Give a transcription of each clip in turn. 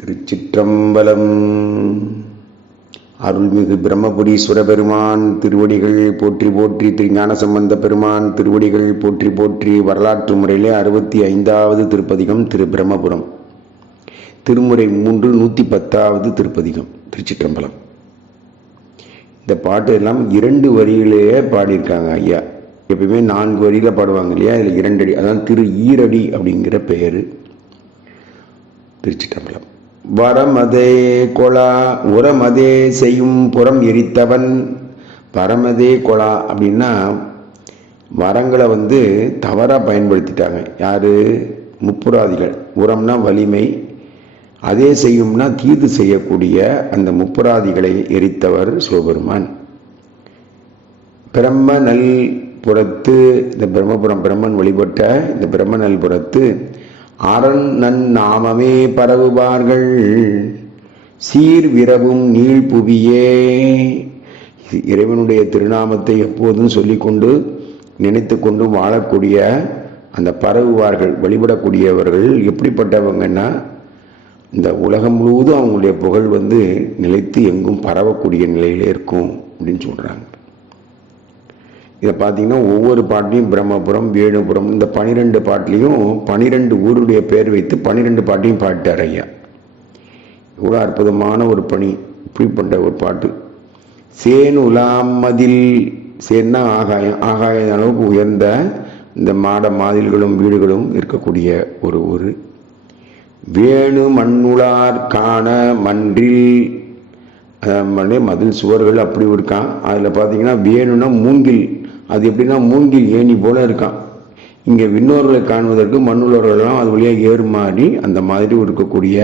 திருச்சிற்றம்பலம். அருள்மிகு பிரம்மபுரீஸ்வர பெருமான் திருவடிகள் போற்றி போற்றி திருஞான சம்பந்த பெருமான் திருவடிகள் போற்றி போற்றி வரலாற்று முறையிலே அறுபத்தி ஐந்தாவது திருப்பதிகம் திரு பிரம்மபுரம் திருமுறை மூன்று நூற்றி பத்தாவது திருப்பதிகம் திருச்சிற்றம்பலம். இந்த பாட்டு எல்லாம் இரண்டு வரியிலேயே பாடியிருக்காங்க ஐயா. எப்பயுமே நான்கு வரியில் பாடுவாங்க இல்லையா? அதில் இரண்டடி அதான் திரு ஈரடி அப்படிங்கிற பெயர் திருச்சிட்டம்பலம் வரமதே கொலா உரமதே செய்யும் புறம் எரித்தவன். பரமதே கொலா அப்படின்னா வரங்களை வந்து தவறாக பயன்படுத்திட்டாங்க. யார்? முப்புராதிகள். உரம்னா வலிமை. அதே செய்யும்னா தீது செய்யக்கூடிய அந்த முப்புராதிகளை எரித்தவர் சிவபெருமான். பிரம்ம நல் புறத்து இந்த பிரம்மபுரம் பிரம்மன் வழிபட்ட இந்த பிரம்ம நல் புறத்து அரண் நன் நாமமே பரவுவார்கள் சீர் விரவும் நீள் புவியே இறைவனுடைய திருநாமத்தை எப்போதும் சொல்லிக்கொண்டு நினைத்து கொண்டு வாழக்கூடிய அந்த பரவுவார்கள் வழிபடக்கூடியவர்கள் எப்படிப்பட்டவங்கன்னா இந்த உலகம் முழுவதும் அவங்களுடைய புகழ் வந்து நிலைத்து எங்கும் பரவக்கூடிய நிலையிலே இருக்கும் அப்படின்னு சொல்கிறாங்க இதை பார்த்தீங்கன்னா ஒவ்வொரு பாட்டிலையும் பிரம்மபுரம் வேணுபுரம் இந்த பனிரெண்டு பாட்டிலையும் பனிரெண்டு ஊருடைய பேர் வைத்து பனிரெண்டு பாட்டையும் பாடிட்டார் ஐயா. இவ்வளோ அற்புதமான ஒரு பணி இப்படிப்பட்ட ஒரு பாட்டு. சேன் உலாம் மதில் சேன்னா ஆகாயம் ஆகாய அளவுக்கு உயர்ந்த இந்த மாட மாதில்களும் வீடுகளும் இருக்கக்கூடிய ஒரு ஊர். வேணு மண்ணுளார் காண மன்றில் மதில் சுவர்கள் அப்படி இருக்கான் அதில் பார்த்தீங்கன்னா வேணும்னா மூங்கில் அது எப்படின்னா மூங்கில் ஏணி போல இருக்கான். இங்கே விண்ணோர்களை காணுவதற்கு மண்ணுள்ளவர்கள்லாம் அது வழியாக ஏறுமாறி அந்த மாதிரி இருக்கக்கூடிய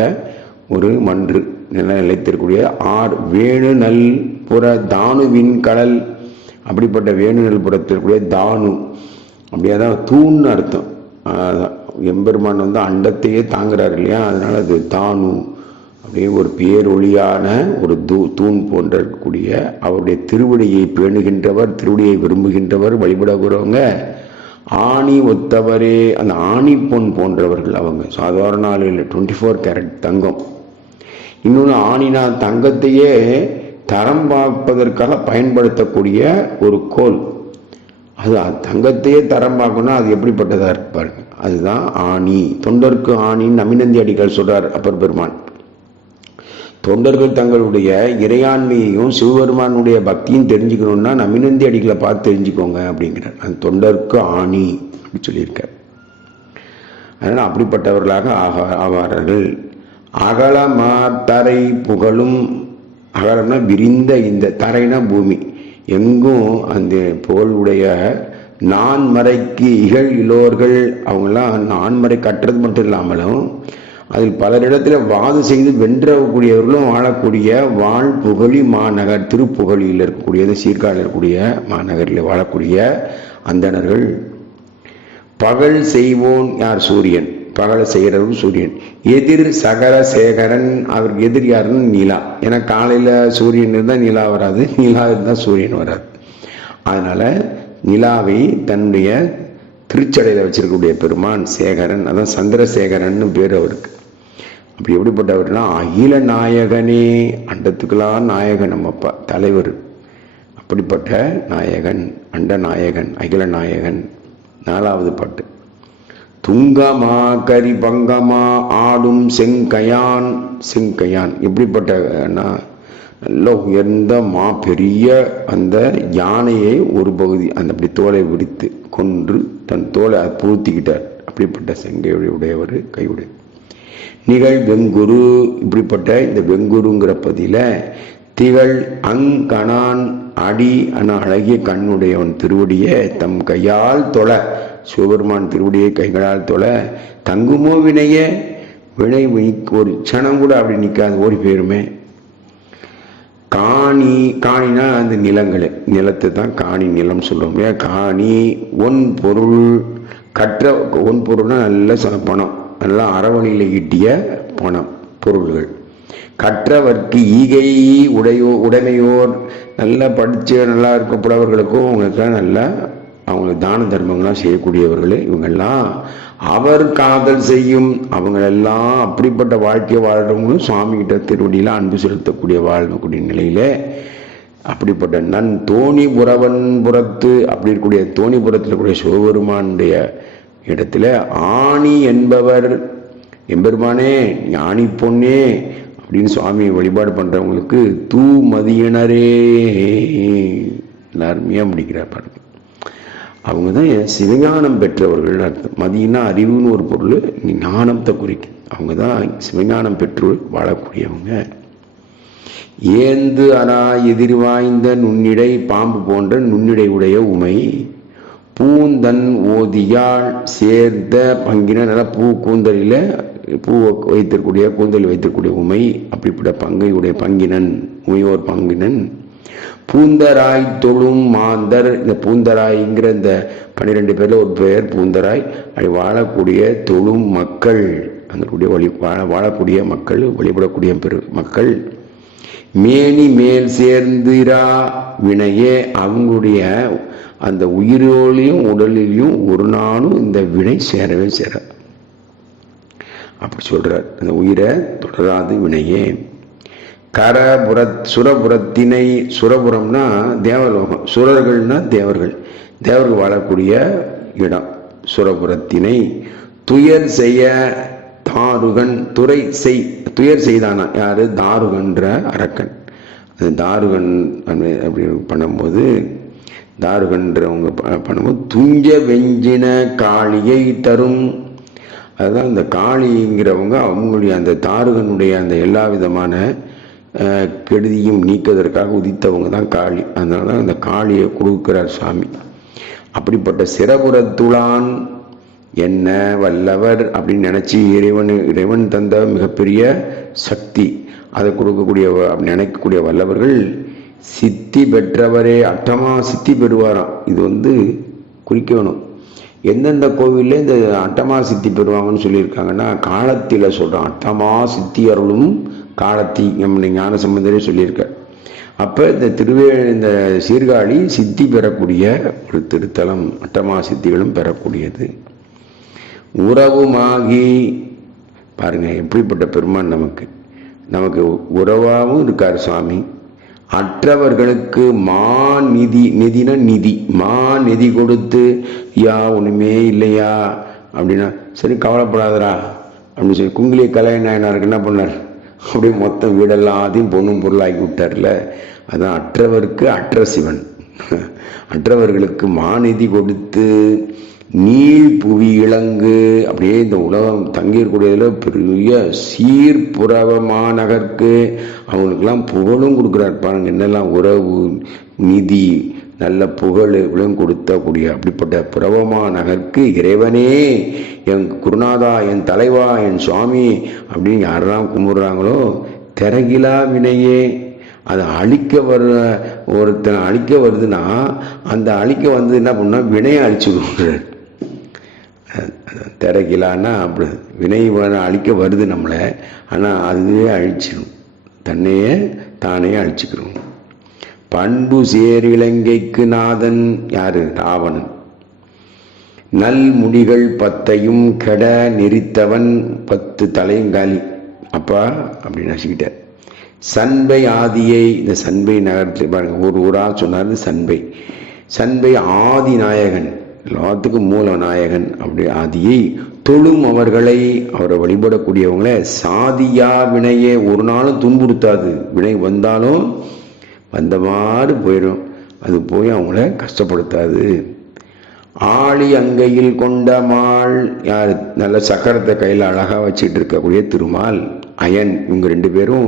ஒரு மன்று நில நிலைத்திருக்கூடிய ஆர் வேணு நல் புற தானுவின் கடல் அப்படிப்பட்ட வேணு நல் புறத்திற்குரிய தானு. அப்படியே தான் தூண்னு அர்த்தம். எம்பெருமான் வந்து அண்டத்தையே தாங்குறாரு இல்லையா? அதனால அது தானு. அப்படியே ஒரு பேரொழியான ஒரு தூ தூண் போன்ற இருக்கக்கூடிய அவருடைய திருவடியை பேணுகின்றவர் திருவடியை விரும்புகின்றவர் வழிபடக்கூறவங்க ஆணி ஒத்தவரே அந்த ஆணி பொன் போன்றவர்கள் அவங்க. சாதாரண ஆளில் டுவெண்ட்டி ஃபோர் கேரட் தங்கம். இன்னொன்று ஆணினா தங்கத்தையே தரம் பார்ப்பதற்காக பயன்படுத்தக்கூடிய ஒரு கோல். அது தங்கத்தையே தரம் பார்க்கணும்னா அது எப்படிப்பட்டதாக இருப்பாருங்க அதுதான் ஆணி. தொண்டருக்கு ஆணின்னு அமினந்தி அடிகள் சொல்றார் அப்பர் பெருமான். தொண்டர்கள் தங்களுடைய இறையாண்மையையும் சிவபெருமானுடைய பக்தியும் தெரிஞ்சுக்கணும்னா நமினந்தி அடிகளை பார்த்து தெரிஞ்சுக்கோங்க அப்படிங்கிறார். அந்த தொண்டருக்கு ஆணி அப்படி சொல்லியிருக்கார். அதனால் அப்படிப்பட்டவர்களாக ஆக ஆவார்கள். அகலமா தரை புகழும் அகலம்னா விரிந்த இந்த தரைனா பூமி. எங்கும் அந்த புகழுடைய நான்மறைக்கு இகழ் இலோர்கள் அவங்கெல்லாம் நான்மறை கட்டுறது மட்டும் இல்லாமலும் அதில் பலரிடத்தில் வாது செய்து வென்றக்கூடியவர்களும் வாழக்கூடிய வாழ் புகழி மாநகர் திருப்புகழியில் இருக்கக்கூடியது சீர்காழில் இருக்கக்கூடிய மாநகரில் வாழக்கூடிய அந்தணர்கள். பகல் செய்வோன் யார்? சூரியன். பகல செய்கிறவரும் சூரியன். எதிர் சகர சேகரன் அவர் எதிர் யாருன்னு நிலா. ஏன்னா காலையில் சூரியன் இருந்தால் நிலா வராது நிலா இருந்தால் சூரியன் வராது. அதனால் நிலாவை தன்னுடைய திருச்சடையில் வச்சிருக்கக்கூடிய பெருமான் சேகரன் அதான் சந்திரசேகரன் பேர் அவருக்கு. அப்படி எப்படிப்பட்டவர்னா அகில நாயகனே அண்டத்துக்கெல்லாம் நாயகன் நம்மப்பா தலைவர். அப்படிப்பட்ட நாயகன் அண்ட நாயகன் அகில நாயகன் நாலாவது பாட்டு. துங்கமா கரி பங்கமா ஆடும் செங்கையான் செங்கையான். எப்படிப்பட்டனா நல்ல உயர்ந்த மா பெரிய அந்த யானையை ஒரு பகுதி அந்த அப்படி தோலை விரித்து கொன்று தன் தோலை பூத்திக்கிட்டார் அப்படிப்பட்ட செங்கையுடைய உடையவர் கையுடைய நிகழ் வெங்குரு இப்படிப்பட்ட இந்த வெங்குருங்கிற பதில திகழ் அங்கணான் அடி அன அழகிய கண்ணுடையவன் திருவடியை தம் கையால் தொலை சிவபெருமான் திருவடியை கைகளால் தொலை தங்குமோ வினைய? வினை ஒரு க்ஷணம் கூட அப்படி நிற்காது ஓடி போயிருமே. காணி காணினா அந்த நிலங்கள். நிலத்தை தான் காணி நிலம் சொல்லுவோம் இல்லையா? காணி ஒன் பொருள் கற்ற ஒன் பொருள்னா நல்ல பணம் நல்லா அறவழியில் ஈட்டிய பணம் பொருள்கள். கற்றவர்க்கு ஈகை உடையோ உடைமையோர் நல்லா படித்து நல்லா இருக்க புலவர்களுக்கும் அவங்களுக்கெல்லாம் நல்லா அவங்களுக்கு தான தர்மங்கள்லாம் செய்யக்கூடியவர்கள் இவங்கெல்லாம் அவர் காதல் செய்யும் அவங்களெல்லாம் அப்படிப்பட்ட வாழ்க்கையை வாழ்கிறவங்களும் சுவாமிகிட்ட திருவடியில் அன்பு செலுத்தக்கூடிய வாழக்கூடிய நிலையில் அப்படிப்பட்ட நன் தோணிபுரவன் புறத்து அப்படி இருக்கக்கூடிய தோணிபுரத்தில் இருக்கக்கூடிய சிவபெருமானுடைய இடத்துல ஆணி என்பவர். எம்பெருமானே ஞானி பொண்ணே அப்படின்னு சுவாமியை வழிபாடு பண்ணுறவங்களுக்கு தூ மதியினரே எல்லாருமே முடிக்கிறார் பாருங்க. அவங்க தான் சிவஞானம் பெற்றவர்கள் அர்த்தம். மதியனா அறிவுன்னு ஒரு பொருள் ஞானத்தை குறிக்கும். அவங்க தான் சிவஞானம் பெற்று வாழக்கூடியவங்க. ஏந்து அனா எதிர்வாய்ந்த நுண்ணிடை பாம்பு போன்ற நுண்ணிடை உடைய உமை. பூந்தன் ஓதியாள் சேர்ந்த பங்கின நல்ல பூ கூந்தலில் பூ வைத்திருக்கூடிய கூந்தல் வைத்திருக்கூடிய உமை அப்படிப்பட்ட பங்கையுடைய பங்கினன் உமையோர் பங்கினன். பூந்தராய் தொழும் மாந்தர் இந்த பூந்தராய்ங்கிற இந்த பன்னிரெண்டு பேரில் ஒரு பெயர் பூந்தராய். அப்படி வாழக்கூடிய தொழும் மக்கள் அங்கே வழி வாழ வாழக்கூடிய மக்கள் வழிபடக்கூடிய பெரு மக்கள். மேனி மேல் சேர்ந்திரா வினையே அவங்களுடைய அந்த உயிரோலையும் உடலிலையும் ஒரு நாளும் இந்த வினை சேரவே சேர அப்படி சொல்றார். அந்த உயிரை தொடராது வினையே. கரபுர சுரபுரத்தினை சுரபுரம்னா தேவலோகம். சுரர்கள்னா தேவர்கள். தேவர்கள் வாழக்கூடிய இடம். சுரபுரத்தினை துயர் செய்ய தாருகன் துறை செய் துயர் செய்தானா? யாரு? தாருகன்ற அரக்கன். அது தாருகன் அப்படி பண்ணும்போது தாருகன்றவங்க பண்ணும்போது துஞ்ச வெஞ்சின காளியை தரும். அதுதான் இந்த காளிங்கிறவங்க அவங்களுடைய அந்த தாருகனுடைய அந்த எல்லா விதமான கெடுதியும் நீக்குவதற்காக உதித்தவங்க தான் காளி. அதனால தான் அந்த காளியை கொடுக்கிறார் சாமி. அப்படிப்பட்ட சிறபுரத்துளான் என்ன வல்லவர் அப்படின்னு நினச்சி இறைவன் இறைவன் தந்த மிகப்பெரிய சக்தி. அதை கொடுக்கக்கூடிய அப்படி நினைக்கக்கூடிய வல்லவர்கள் சித்தி பெற்றவரே அட்டமா சித்தி பெறுவாராம். இது வந்து குறிக்கணும். எந்தெந்த கோவிலில் இந்த அட்டமா சித்தி பெறுவாங்கன்னு சொல்லியிருக்காங்கன்னா காலத்தில் சொல்கிறோம் அட்டமா சித்தி அருளும் காலத்தி நம்ம ஞான சம்பந்தரே சொல்லியிருக்கார் அப்போ இந்த திருவே இந்த சீர்காழி சித்தி பெறக்கூடிய ஒரு திருத்தலம் அட்டமா சித்திகளும் பெறக்கூடியது. உறவுமாகி பாருங்க எப்படிப்பட்ட பெருமான் நமக்கு. நமக்கு உறவாகவும் இருக்கார் சுவாமி. அற்றவர்களுக்கு மா நிதி நிதினா நிதி. மா நிதி கொடுத்து யா ஒன்றுமே இல்லையா? அப்படின்னா சரி கவலைப்படாதடா. அப்படின்னு சொல்லி குங்கிலிய கலை நாயனாருக்கு என்ன பண்ணார்? அப்படியே மொத்தம் வீடெல்லாத்தையும் பொண்ணும் பொருளாக்கி விட்டார்ல. அதான் அற்றவருக்கு அற்ற சிவன் அற்றவர்களுக்கு மாநிதி கொடுத்து நீள் புவி இளங்கு அப்படியே இந்த உலகம் தங்கியிருக்கூடியதில் பெரிய சீர்புறவ மாநகர்க்கு அவங்களுக்கெல்லாம் புகழும் கொடுக்குறார். பாருங்க என்னெல்லாம் உறவு நிதி நல்ல புகழ் இவ்வளவு கொடுத்தக்கூடிய அப்படிப்பட்ட புறவமா நகர்க்கு இறைவனே என் குருநாதா என் தலைவா என் சுவாமி அப்படின்னு யாரெல்லாம் கும்பிடுறாங்களோ திறகிலா வினையே. அதை அழிக்க வர்ற ஒருத்தனை அழிக்க வருதுன்னா அந்த அழிக்க வந்து என்ன பண்ணால் வினையை அழிச்சு கொடுக்குறாரு. திறக்கிலான்னா அப்படி வினை அழிக்க வருது நம்மளை. ஆனால் அதுவே அழிச்சிடும் தன்னையே தானே அழிச்சுக்கிறோம். பண்பு சேர் இலங்கைக்கு நாதன். யாரு? ராவணன். நல் முடிகள் பத்தையும் கெட நெறித்தவன் பத்து தலையும் காலி. அப்பா அப்படின்னு நசிக்கிட்டார். சண்பை ஆதியை இந்த சண்பை நகரத்தில் பாருங்க ஒரு ஊரா சொன்னார் சண்பை. சண்பை ஆதி நாயகன் எல்லாத்துக்கும் மூல நாயகன் அப்படி ஆதியை தொழும் அவர்களை அவரை வழிபடக்கூடியவங்கள சாதியா வினையே ஒரு நாளும் துன்புறுத்தாது. வினை வந்தாலும் வந்த மாதிரி போயிடும். அது போய் அவங்கள கஷ்டப்படுத்தாது. ஆளி அங்கையில் கொண்ட மாள் யார்? நல்ல சக்கரத்தை கையில் அழகாக வச்சிட்டு இருக்கக்கூடிய திருமால். அயன் இவங்க ரெண்டு பேரும்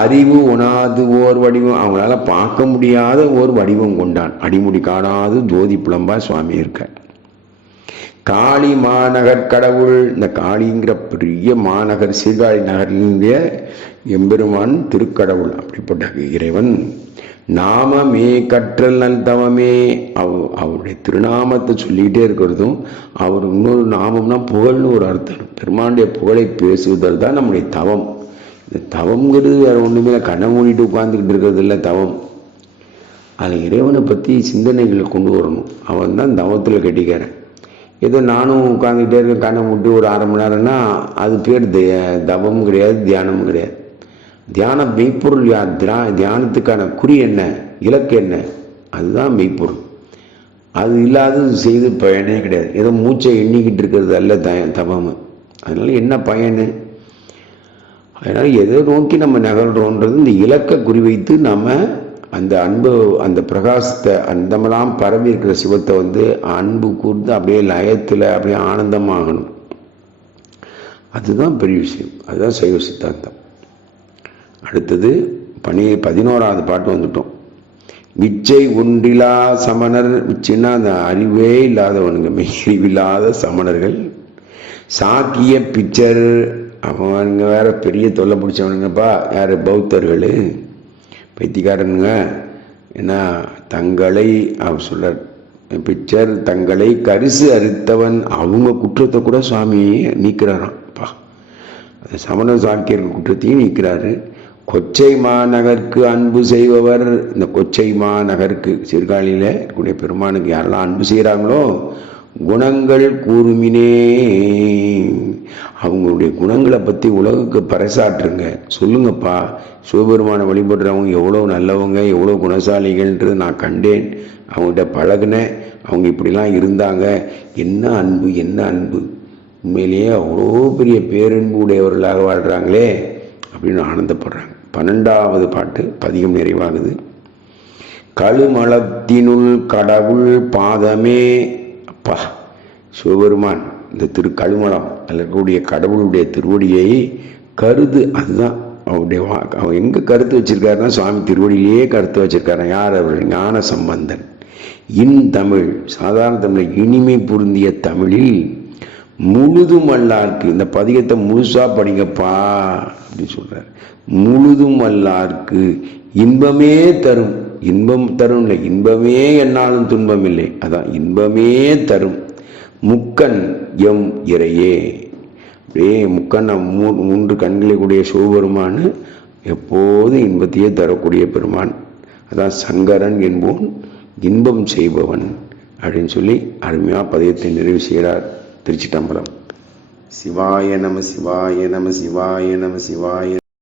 அறிவு உணாது ஓர் வடிவம் அவங்களால பார்க்க முடியாத ஓர் வடிவம் கொண்டான். அடிமுடி காணாது ஜோதி புலம்பா சுவாமி இருக்க. காளி மாநகர் கடவுள் இந்த காளிங்கிற பெரிய மாநகர் சீர்காழி நகரினுடைய எம்பெருமான் திருக்கடவுள் அப்படிப்பட்ட இறைவன். நாமமே கற்றல் நல் தவமே. அவ அவருடைய திருநாமத்தை சொல்லிக்கிட்டே இருக்கிறதும் அவர் இன்னொரு நாமம்னா புகழ்னு ஒரு அர்த்தம். பெருமானுடைய புகழை பேசுவதல் தான் நம்முடைய தவம். இந்த தவம்ங்கிறது வேறு ஒன்றுமே இல்லை. கண்ணை மூடிட்டு உட்காந்துக்கிட்டு இருக்கிறது இல்லை தவம். அது இறைவனை பற்றி சிந்தனைகளை கொண்டு வரணும். அவன் தான் தவத்தில் கட்டிக்காரன். ஏதோ நானும் உட்காந்துக்கிட்டே இருக்கேன் கண்ணை மூட்டு ஒரு அரை மணி நேரம்னா அது பேர் தவம் தவமும் கிடையாது தியானமும் கிடையாது. தியான மெய்ப்பொருள் யா திரா தியானத்துக்கான குறி என்ன இலக்கு என்ன? அதுதான் மெய்ப்பொருள். அது இல்லாதது செய்து பயனே கிடையாது. ஏதோ மூச்சை எண்ணிக்கிட்டு இருக்கிறது அல்ல த தபம் அதனால என்ன பயனு? அதனால் எதை நோக்கி நம்ம நகர்றோன்றது இந்த இலக்கை குறிவைத்து நம்ம அந்த அன்பு அந்த பிரகாசத்தை அந்தமெல்லாம் பரவி இருக்கிற சிவத்தை வந்து அன்பு கூர்ந்து அப்படியே லயத்தில் அப்படியே ஆனந்தமாகணும். அதுதான் பெரிய விஷயம். அதுதான் சைவ சித்தாந்தம். அடுத்தது பனி பதினோராவது பாட்டு வந்துட்டோம். விச்சை உண்டிலா சமணர் விச்சைன்னா அந்த அறிவே இல்லாதவனுங்க மெய்யறிவில்லாத சமணர்கள். சாக்கிய பிச்சர் அவனுங்க வேற பெரிய தொல்லை பிடிச்சவனுங்கப்பா யார் பௌத்தர்கள்? பைத்தியக்காரனுங்க. என்ன தங்களை அவர் சொல்கிறார் பிச்சர் தங்களை கரிசு அறுத்தவன் அவங்க குற்றத்தை கூட சுவாமி நீக்கிறாராம். பா அந்த சமண சாக்கியர்கள் குற்றத்தையும் நீக்கிறாரு. கொச்சை மாநகருக்கு அன்பு செய்பவர். இந்த கொச்சை மாநகருக்கு சீர்காழியில் இருக்கக்கூடிய பெருமானுக்கு யாரெல்லாம் அன்பு செய்கிறாங்களோ குணங்கள் கூறுமினே. அவங்களுடைய குணங்களை பற்றி உலகுக்கு பறைசாற்றுங்க. சொல்லுங்கப்பா சிவபெருமானை வழிபடுறவங்க எவ்வளோ நல்லவங்க எவ்வளோ குணசாலிகள்ன்றது நான் கண்டேன். அவங்கள்ட்ட பழகுனேன். அவங்க இப்படிலாம் இருந்தாங்க. என்ன அன்பு என்ன அன்பு? உண்மையிலேயே அவ்வளோ பெரிய பேரன்பு உடையவர்களாக வாழ்கிறாங்களே அப்படின்னு ஆனந்தப்படுறாங்க. பன்னெண்டாவது பாட்டு பதிகம் நிறைவாகுது. கழுமலத்தினுள் கடவுள் பாதமே. அப்பா சிவபெருமான் இந்த திரு கழுமலம் அதில் இருக்கக்கூடிய கடவுளுடைய திருவடியை கருது. அதுதான் அவருடைய வா அவன் எங்கே கருத்து வச்சிருக்காருன்னா சுவாமி திருவடியிலேயே கருத்து வச்சிருக்காரு. யார் அவர் ஞான சம்பந்தன் இன் தமிழ் சாதாரண தமிழ் இனிமை பொருந்திய தமிழில் முழுதும் அல்லார்க்கு இந்த பதிகத்தை முழுசா படிங்கப்பா அப்படின்னு சொல்றார். முழுதும் அல்லார்க்கு இன்பமே தரும். இன்பம் தரும் இல்லை இன்பமே என்னாலும் துன்பம் இல்லை. அதான் இன்பமே தரும். முக்கன் எம் இறையே. அப்படியே முக்கன் மூ மூன்று கண்களை கூடிய சிவபெருமான் எப்போதும் இன்பத்தையே தரக்கூடிய பெருமான். அதான் சங்கரன் என்போன் இன்பம் செய்பவன் அப்படின்னு சொல்லி அருமையாக பதியத்தை நிறைவு செய்கிறார். திருச்சிட்டம்பலம். சிவாய நம சிவாய நம சிவாய நம சிவாய